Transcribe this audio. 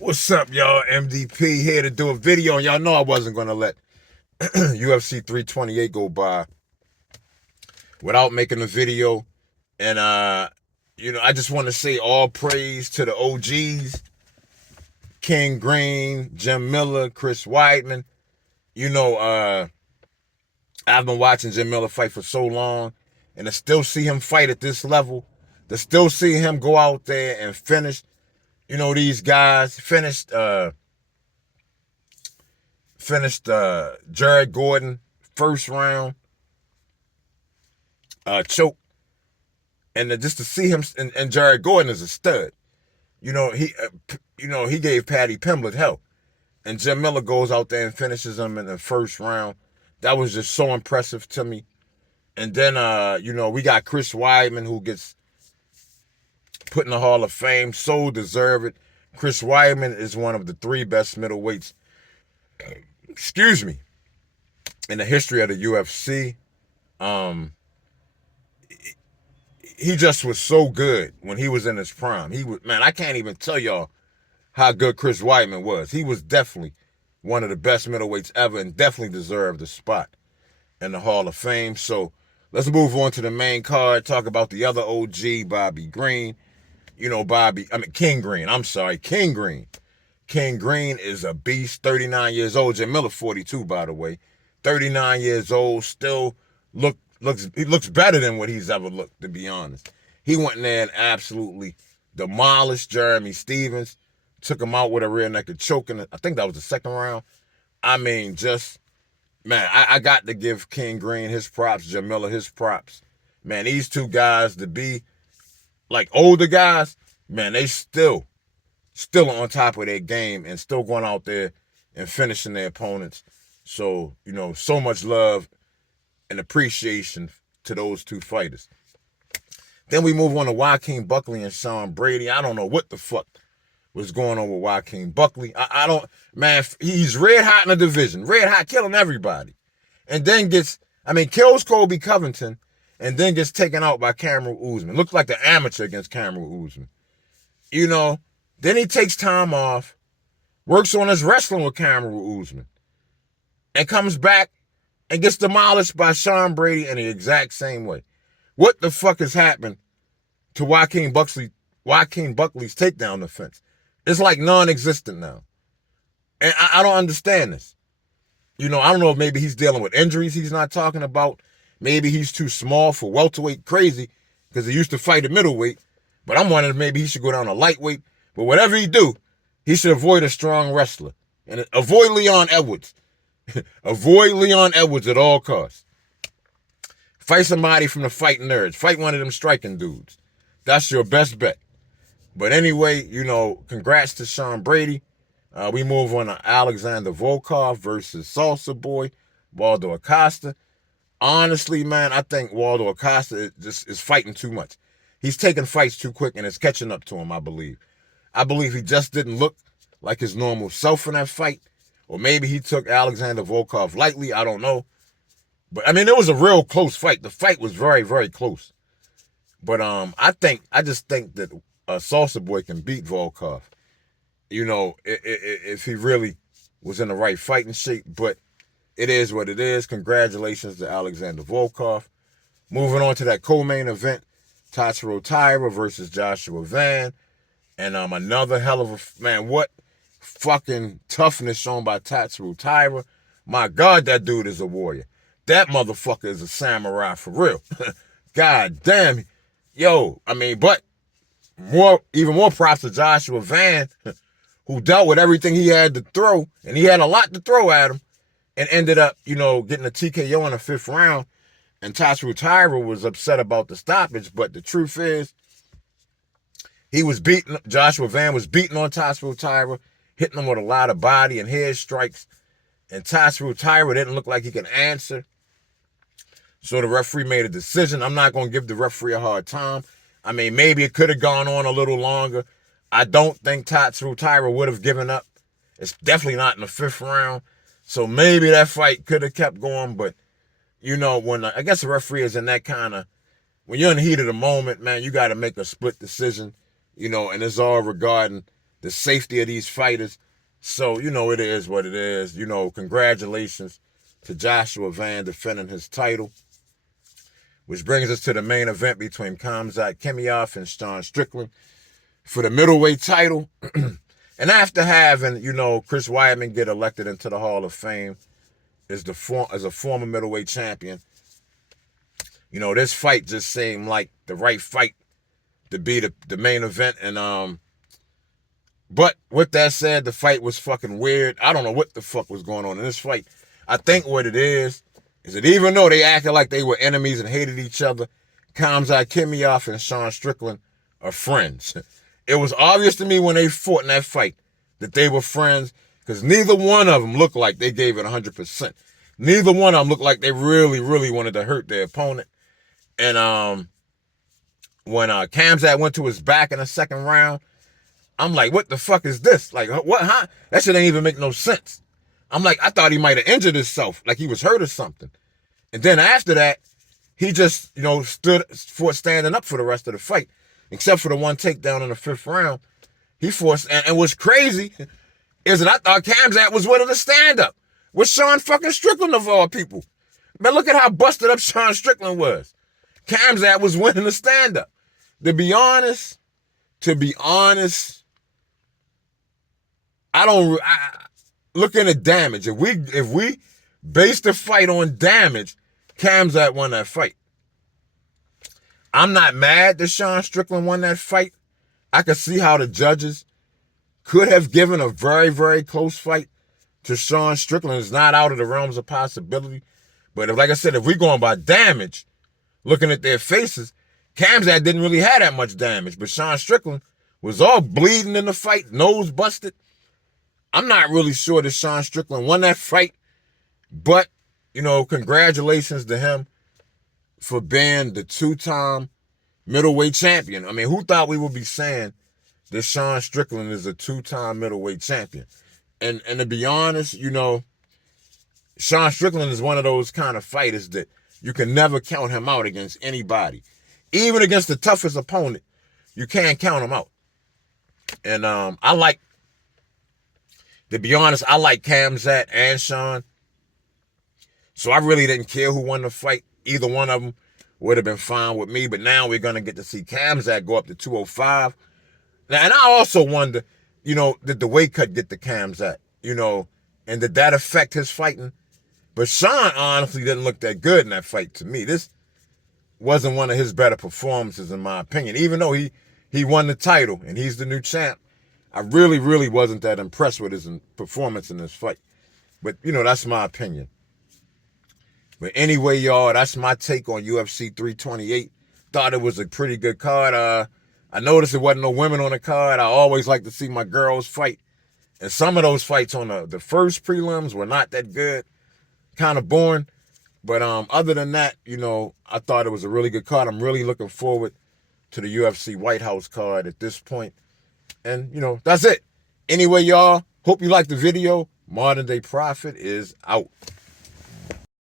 What's up, y'all? MDP here to do a video. And y'all know I wasn't going to let UFC 328 go by without making a video. And, I just want to say all praise to the OGs, King Green, Jim Miller, Chris Weidman. I've been watching Jim Miller fight for so long, and to still see him fight at this level, to still see him go out there and finish, these guys finished Jared Gordon first round choke, and just to see him and Jared Gordon is a stud. He gave Patty Pimblett hell, and Jim Miller goes out there and finishes him in the first round. That was just so impressive to me. And then we got Chris Weidman, who gets put in the Hall of Fame, so deserved. Chris Weidman is one of the three best middleweights, in the history of the UFC. He just was so good when he was in his prime. I can't even tell y'all how good Chris Weidman was. He was definitely one of the best middleweights ever and definitely deserved a spot in the Hall of Fame. So let's move on to the main card, talk about the other OG, Bobby Green. King Green. I'm sorry, King Green. King Green is a beast, 39 years old. Jim Miller, 42, by the way. 39 years old, still looks better than what he's ever looked, to be honest. He went in there and absolutely demolished Jeremy Stevens, took him out with a rear naked choke, and I think that was the second round. I got to give King Green his props, Jim Miller his props. Man, these two guys, to be like older guys, man, they still on top of their game and still going out there and finishing their opponents. So, so much love and appreciation to those two fighters. Then we move on to Joaquin Buckley and Sean Brady. I don't know what the fuck was going on with Joaquin Buckley. He's red hot in the division, red hot, killing everybody. And then kills Colby Covington and then gets taken out by Cameron Usman. Looks like the amateur against Cameron Usman. Then he takes time off, works on his wrestling with Cameron Usman, and comes back and gets demolished by Sean Brady in the exact same way. What the fuck has happened to Joaquin Buckley's takedown defense? It's like non-existent now. And I don't understand this. I don't know if maybe he's dealing with injuries he's not talking about. Maybe he's too small for welterweight, crazy, because he used to fight at middleweight. But I'm wondering if maybe he should go down to lightweight. But whatever he do, he should avoid a strong wrestler. And avoid Leon Edwards. Avoid Leon Edwards at all costs. Fight somebody from the Fighting Nerds. Fight one of them striking dudes. That's your best bet. But anyway, congrats to Sean Brady. We move on to Alexander Volkov versus Salsa Boy, Waldo Acosta. Honestly, man, I think Waldo Acosta is fighting too much. He's taking fights too quick and it's catching up to him, I believe. I believe he just didn't look like his normal self in that fight. Or maybe he took Alexander Volkov lightly. I don't know. But, it was a real close fight. The fight was very, very close. But I just think that Salsa Boy can beat Volkov. If he really was in the right fighting shape. But it is what it is. Congratulations to Alexander Volkov. Moving on to that co-main event, Tatsuro Taira versus Joshua Van. And another hell of a... what fucking toughness shown by Tatsuro Taira. My God, that dude is a warrior. That motherfucker is a samurai for real. God damn. But even more props to Joshua Van, who dealt with everything he had to throw, and he had a lot to throw at him, and ended up, getting a TKO in the fifth round. And Tatsuro Taira was upset about the stoppage, but the truth is, Joshua Van was beating on Tatsuro Taira, hitting him with a lot of body and head strikes, and Tatsuro Taira didn't look like he could answer. So the referee made a decision. I'm not going to give the referee a hard time. Maybe it could have gone on a little longer. I don't think Tatsuro Taira would have given up. It's definitely not in the fifth round. So maybe that fight could have kept going. But, when I guess the referee is in that kind of, when you're in the heat of the moment, man, you got to make a split decision, and it's all regarding the safety of these fighters. So, it is what it is. Congratulations to Joshua Van defending his title. Which brings us to the main event between Khamzat Chimaev and Sean Strickland for the middleweight title. And after having, Chris Weidman get elected into the Hall of Fame as a former middleweight champion, this fight just seemed like the right fight to be the main event. And but with that said, the fight was fucking weird. I don't know what the fuck was going on in this fight. I think what it is that even though they acted like they were enemies and hated each other, Khamzat Chimaev and Sean Strickland are friends. It was obvious to me when they fought in that fight that they were friends because neither one of them looked like they gave it 100%. Neither one of them looked like they really, really wanted to hurt their opponent. And when Khamzat went to his back in the second round, I'm like, what the fuck is this? Like, what, huh? That shit ain't even make no sense. I'm like, I thought he might have injured himself, like he was hurt or something. And then after that, he just, stood for standing up for the rest of the fight, except for the one takedown in the fifth round. He forced, and what's crazy is that I thought Khamzat was willing to stand up with Sean fucking Strickland of all people. Man, look at how busted up Sean Strickland was. Khamzat was willing to stand up. To be honest, looking at damage, if we base the fight on damage, Khamzat won that fight. I'm not mad that Sean Strickland won that fight. I could see how the judges could have given a very, very close fight to Sean Strickland. It's not out of the realms of possibility. But like I said, if we're going by damage, looking at their faces, Khamzat didn't really have that much damage. But Sean Strickland was all bleeding in the fight, nose busted. I'm not really sure that Sean Strickland won that fight. But, congratulations to him for being the two-time middleweight champion. I mean, who thought we would be saying that Sean Strickland is a two-time middleweight champion? And to be honest, Sean Strickland is one of those kind of fighters that you can never count him out against anybody. Even against the toughest opponent, you can't count him out. And to be honest, I like Khamzat and Sean. So I really didn't care who won the fight. Either one of them would have been fine with me. But now we're going to get to see Khamzat go up to 205. Now, and I also wonder, did the weight cut get to Khamzat? And did that affect his fighting? But Sean honestly didn't look that good in that fight to me. This wasn't one of his better performances in my opinion. Even though he won the title and he's the new champ, I really, really wasn't that impressed with his performance in this fight. But, that's my opinion. But anyway, y'all, that's my take on UFC 328. Thought it was a pretty good card. I noticed there wasn't no women on the card. I always like to see my girls fight. And some of those fights on the first prelims were not that good. Kind of boring. But other than that, I thought it was a really good card. I'm really looking forward to the UFC White House card at this point. And, that's it. Anyway, y'all, hope you liked the video. Modern Day Prophet is out.